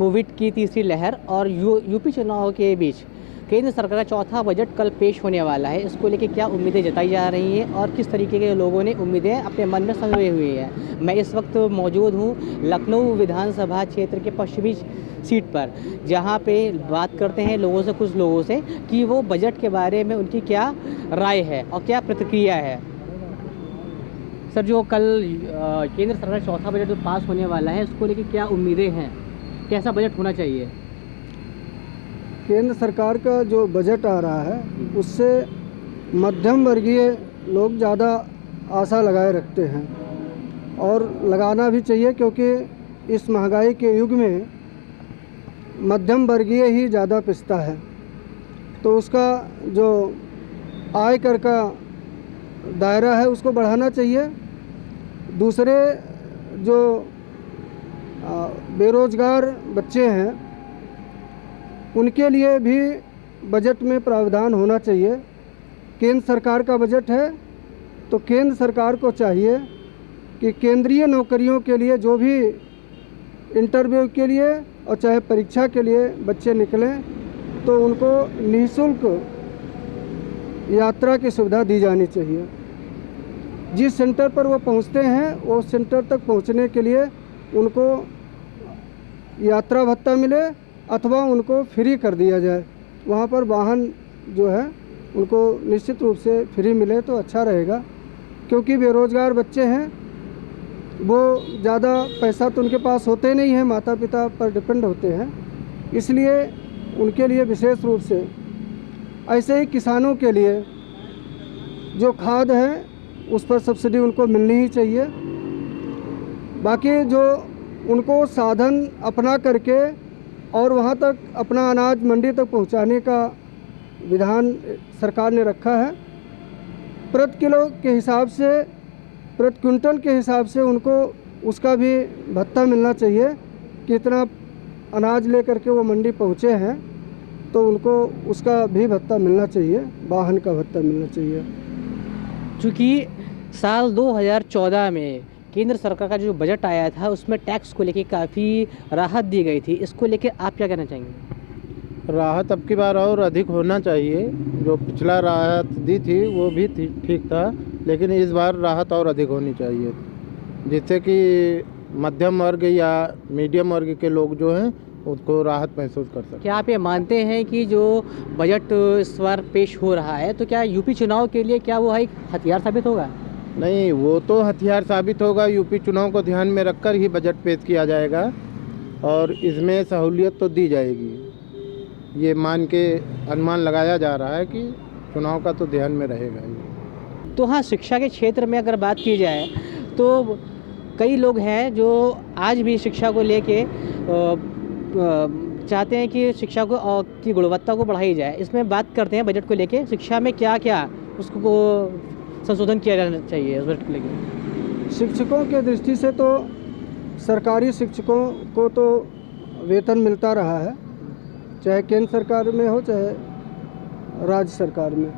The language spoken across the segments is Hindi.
कोविड की तीसरी लहर और यूपी चुनाव के बीच केंद्र सरकार का चौथा बजट कल पेश होने वाला है। इसको लेकर क्या उम्मीदें जताई जा रही हैं और किस तरीके के लोगों ने उम्मीदें अपने मन में संजोए हुए हैं। मैं इस वक्त मौजूद हूँ लखनऊ विधानसभा क्षेत्र के पश्चिमी सीट पर, जहाँ पे बात करते हैं लोगों से, कुछ लोगों से, कि वो बजट के बारे में उनकी क्या राय है और क्या प्रतिक्रिया है। सर, जो कल केंद्र सरकार का चौथा बजट पास होने वाला है, इसको लेकर क्या उम्मीदें हैं, कैसा बजट होना चाहिए? केंद्र सरकार का जो बजट आ रहा है उससे मध्यम वर्गीय लोग ज़्यादा आशा लगाए रखते हैं और लगाना भी चाहिए, क्योंकि इस महंगाई के युग में मध्यम वर्गीय ही ज़्यादा पिसता है। तो उसका जो आय कर का दायरा है उसको बढ़ाना चाहिए। दूसरे जो बेरोजगार बच्चे हैं उनके लिए भी बजट में प्रावधान होना चाहिए। केंद्र सरकार का बजट है तो केंद्र सरकार को चाहिए कि केंद्रीय नौकरियों के लिए जो भी इंटरव्यू के लिए और चाहे परीक्षा के लिए बच्चे निकलें तो उनको निःशुल्क यात्रा की सुविधा दी जानी चाहिए। जिस सेंटर पर वो पहुंचते हैं वो सेंटर तक पहुंचने के लिए उनको यात्रा भत्ता मिले अथवा उनको फ्री कर दिया जाए। वहाँ पर वाहन जो है उनको निश्चित रूप से फ्री मिले तो अच्छा रहेगा, क्योंकि बेरोजगार बच्चे हैं, वो ज़्यादा पैसा तो उनके पास होते नहीं है, माता पिता पर डिपेंड होते हैं, इसलिए उनके लिए विशेष रूप से। ऐसे ही किसानों के लिए जो खाद है उस पर सब्सिडी उनको मिलनी ही चाहिए। बाकी जो उनको साधन अपना करके और वहाँ तक अपना अनाज मंडी तक पहुँचाने का विधान सरकार ने रखा है। प्रति किलो के हिसाब से, प्रति क्विंटल के हिसाब से उनको उसका भी भत्ता मिलना चाहिए कि इतना अनाज लेकर के वो मंडी पहुँचे हैं तो उनको उसका भी भत्ता मिलना चाहिए, वाहन का भत्ता मिलना चाहिए। चूँकि साल 2014 में केंद्र सरकार का जो बजट आया था उसमें टैक्स को लेके काफ़ी राहत दी गई थी, इसको लेके आप क्या कहना चाहेंगे? राहत अब की बार और अधिक होना चाहिए। जो पिछला राहत दी थी वो भी ठीक था, लेकिन इस बार राहत और अधिक होनी चाहिए, जिससे कि मध्यम वर्ग या मीडियम वर्ग के लोग जो हैं उसको राहत महसूस कर सकें। क्या आप ये मानते हैं कि जो बजट इस बार पेश हो रहा है तो क्या यूपी चुनाव के लिए क्या वो एक हथियार साबित होगा? नहीं, वो तो हथियार साबित होगा। यूपी चुनाव को ध्यान में रखकर ही बजट पेश किया जाएगा और इसमें सहूलियत तो दी जाएगी। ये मान के अनुमान लगाया जा रहा है कि चुनाव का तो ध्यान में रहेगा ही। तो हाँ, शिक्षा के क्षेत्र में अगर बात की जाए तो कई लोग हैं जो आज भी शिक्षा को लेके चाहते हैं कि शिक्षा को की गुणवत्ता को बढ़ाई जाए। इसमें बात करते हैं बजट को लेके, शिक्षा में क्या क्या उसको संशोधन किया जाना चाहिए इस बजट को लेके। शिक्षकों के दृष्टि से तो सरकारी शिक्षकों को तो वेतन मिलता रहा है, चाहे केंद्र सरकार में हो चाहे राज्य सरकार में,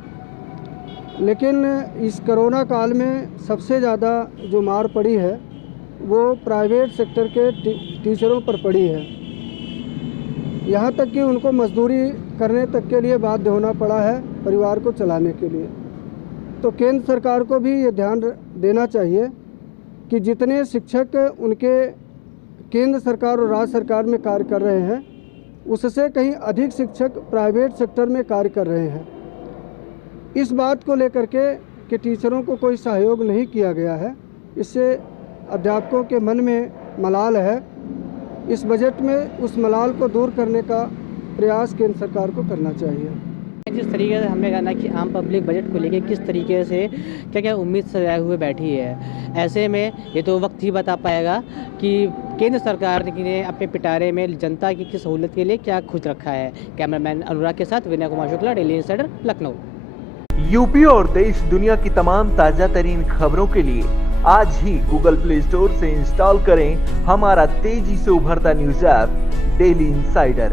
लेकिन इस कोरोना काल में सबसे ज़्यादा जो मार पड़ी है वो प्राइवेट सेक्टर के टीचरों पर पड़ी है। यहाँ तक कि उनको मजदूरी करने तक के लिए बाध्य होना पड़ा है परिवार को चलाने के लिए। तो केंद्र सरकार को भी ये ध्यान देना चाहिए कि जितने शिक्षक उनके केंद्र सरकार और राज्य सरकार में कार्य कर रहे हैं उससे कहीं अधिक शिक्षक प्राइवेट सेक्टर में कार्य कर रहे हैं। इस बात को लेकर के कि टीचरों को कोई सहयोग नहीं किया गया है, इससे अध्यापकों के मन में मलाल है। इस बजट में उस मलाल को दूर करने का प्रयास केंद्र सरकार को करना चाहिए। जिस तरीके से हमने कहा कि आम पब्लिक बजट को लेके किस तरीके से क्या क्या उम्मीद सजाए हुए बैठी है, ऐसे में ये तो वक्त ही बता पाएगा कि केंद्र सरकार ने अपने पिटारे में जनता की सहूलत के लिए क्या खुद रखा है। कैमरामैन अनुराग के साथ Vinay Kumar Shukla, daily insider, Lucknow. UP और देश दुनिया की तमाम ताजा तरीन खबरों के लिए आज ही गूगल प्ले स्टोर से इंस्टॉल करें हमारा तेजी से उभरता न्यूज ऐप डेली इंसाइडर।